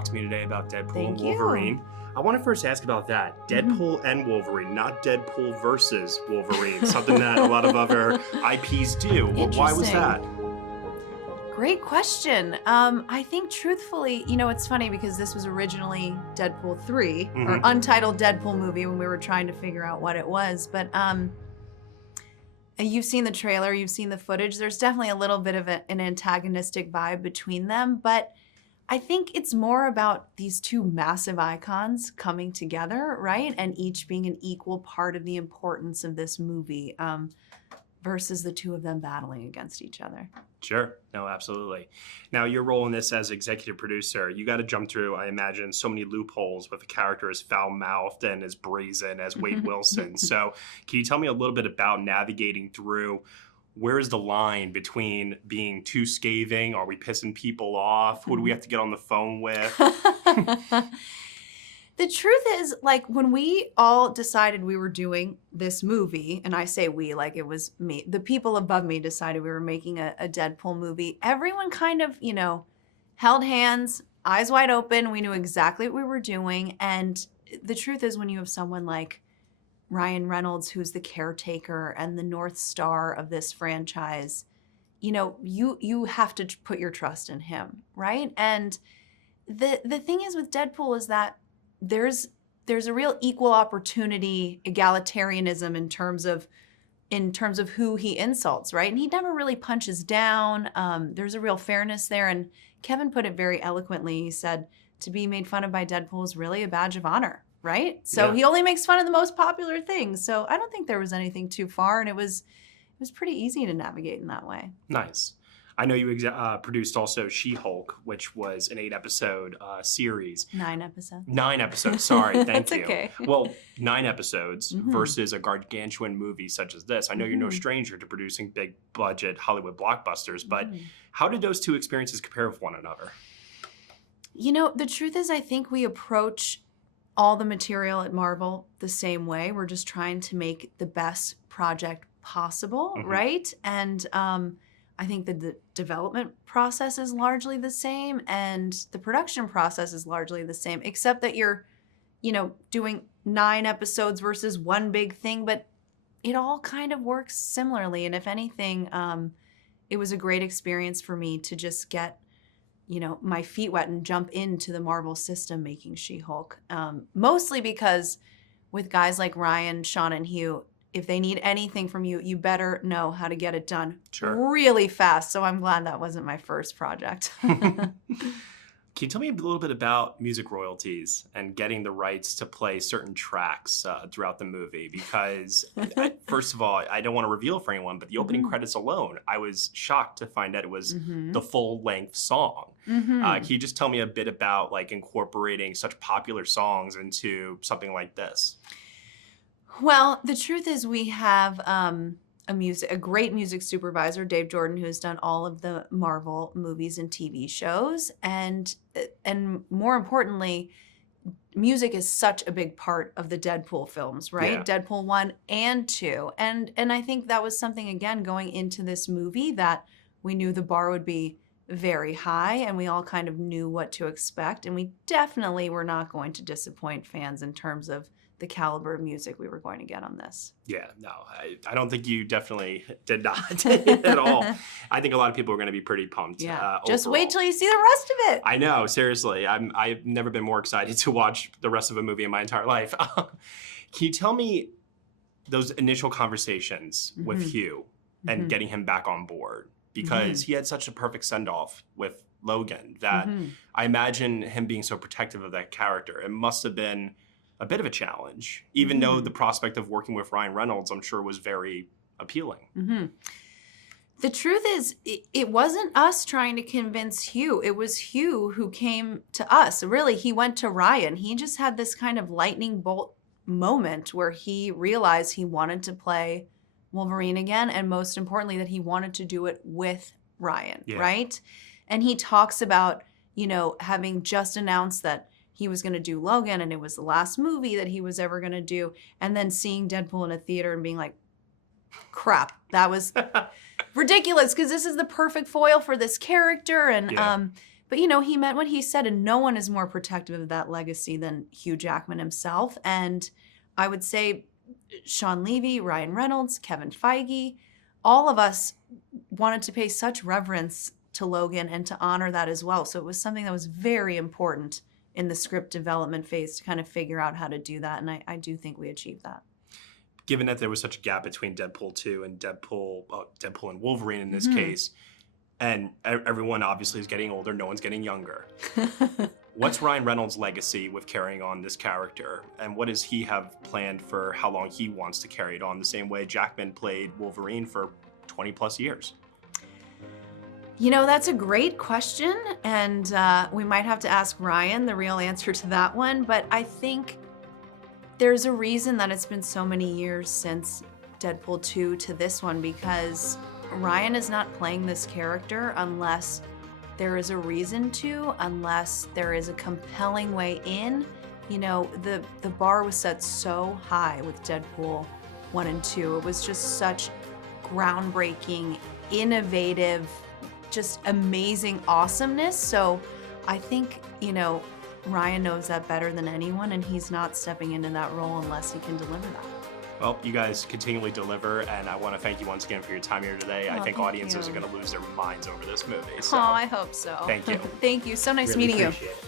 talk to me today about Deadpool Thank and you. Wolverine. I want to first ask about that. Deadpool and Wolverine, not Deadpool versus Wolverine, something that a lot of other IPs do. Well, why was that? Great question. I think truthfully, it's funny because this was originally Deadpool 3, or untitled Deadpool movie when we were trying to figure out what it was. But you've seen the trailer, you've seen the footage. There's definitely a little bit of an antagonistic vibe between them. But I think it's more about these two massive icons coming together, right? And each being an equal part of the importance of this movie versus the two of them battling against each other. Sure. No, absolutely. Now, your role in this as executive producer, you got to jump through, I imagine, so many loopholes with a character as foul-mouthed and as brazen as Wade Wilson. So can you tell me a little bit about navigating through where is the line between being too scathing? Are we pissing people off? Who do we have to get on the phone with? The truth is, like, when we all decided we were doing this movie, and I say we, like it was me, the people above me decided we were making a Deadpool movie, everyone kind of, held hands, eyes wide open. We knew exactly what we were doing. And the truth is, when you have someone like Ryan Reynolds, who's the caretaker and the North Star of this franchise, you have to put your trust in him, right? And the thing is with Deadpool is that there's a real equal opportunity egalitarianism in terms of who he insults, right? And he never really punches down. There's a real fairness there. And Kevin put it very eloquently. He said, to be made fun of by Deadpool is really a badge of honor, right? So He only makes fun of the most popular things. So I don't think there was anything too far, and it was pretty easy to navigate in that way. Nice. I know you produced also She-Hulk, which was an 8-episode series. 9 episodes. 9 episodes, sorry, thank That's you. Okay. Well, 9 episodes versus a gargantuan movie such as this. I know you're no stranger to producing big-budget Hollywood blockbusters, but how did those two experiences compare with one another? The truth is, I think we approach all the material at Marvel the same way. We're just trying to make the best project possible, right? And I think that the development process is largely the same and the production process is largely the same, except that you're, doing 9 episodes versus one big thing, but it all kind of works similarly. And if anything, it was a great experience for me to just get, my feet wet and jump into the Marvel system making She-Hulk. Mostly because with guys like Ryan, Sean, and Hugh, if they need anything from you, you better know how to get it done really fast. So I'm glad that wasn't my first project. Can you tell me a little bit about music royalties and getting the rights to play certain tracks throughout the movie? Because first of all, I don't want to reveal for anyone, but the opening credits alone, I was shocked to find that it was the full-length song. Can you just tell me a bit about incorporating such popular songs into something like this? Well, the truth is we have a great music supervisor, Dave Jordan, who's done all of the Marvel movies and TV shows. And more importantly, music is such a big part of the Deadpool films, right? Yeah. Deadpool 1 and 2. And I think that was something, again, going into this movie that we knew the bar would be very high and we all kind of knew what to expect. And we definitely were not going to disappoint fans in terms of the caliber of music we were going to get on this. Yeah, no, I don't think you definitely did not at all. I think a lot of people are going to be pretty pumped. Yeah, just wait till you see the rest of it. I know, seriously. I've never been more excited to watch the rest of a movie in my entire life. Can you tell me those initial conversations with Hugh and getting him back on board? Because he had such a perfect send-off with Logan that I imagine him being so protective of that character. It must have been a bit of a challenge, even though the prospect of working with Ryan Reynolds, I'm sure, was very appealing. The truth is, it wasn't us trying to convince Hugh. It was Hugh who came to us. Really, he went to Ryan. He just had this kind of lightning bolt moment where he realized he wanted to play Wolverine again, and most importantly, that he wanted to do it with Ryan, right? And he talks about, having just announced that he was going to do Logan, and it was the last movie that he was ever going to do, and then seeing Deadpool in a theater and being like, crap, that was ridiculous, because this is the perfect foil for this character. And But, you know, he meant what he said, and no one is more protective of that legacy than Hugh Jackman himself. And I would say Sean Levy, Ryan Reynolds, Kevin Feige, all of us wanted to pay such reverence to Logan and to honor that as well. So it was something that was very important in the script development phase to kind of figure out how to do that. And I do think we achieved that. Given that there was such a gap between Deadpool 2 and Deadpool and Wolverine in this case, and everyone obviously is getting older, no one's getting younger. What's Ryan Reynolds' legacy with carrying on this character? And what does he have planned for how long he wants to carry it on, the same way Jackman played Wolverine for 20 plus years? You know, that's a great question. And we might have to ask Ryan the real answer to that one. But I think there's a reason that it's been so many years since Deadpool 2 to this one, because Ryan is not playing this character unless there is a reason to, unless there is a compelling way in. You know, the bar was set so high with Deadpool 1 and 2. It was just such groundbreaking, innovative, just amazing awesomeness. So I think, you know, Ryan knows that better than anyone, and he's not stepping into that role unless he can deliver that. Well, you guys continually deliver, and I want to thank you once again for your time here today. I think audiences are going to lose their minds over this movie. So. Oh, I hope so. Thank you. Thank you. So nice Really meeting you. appreciate it.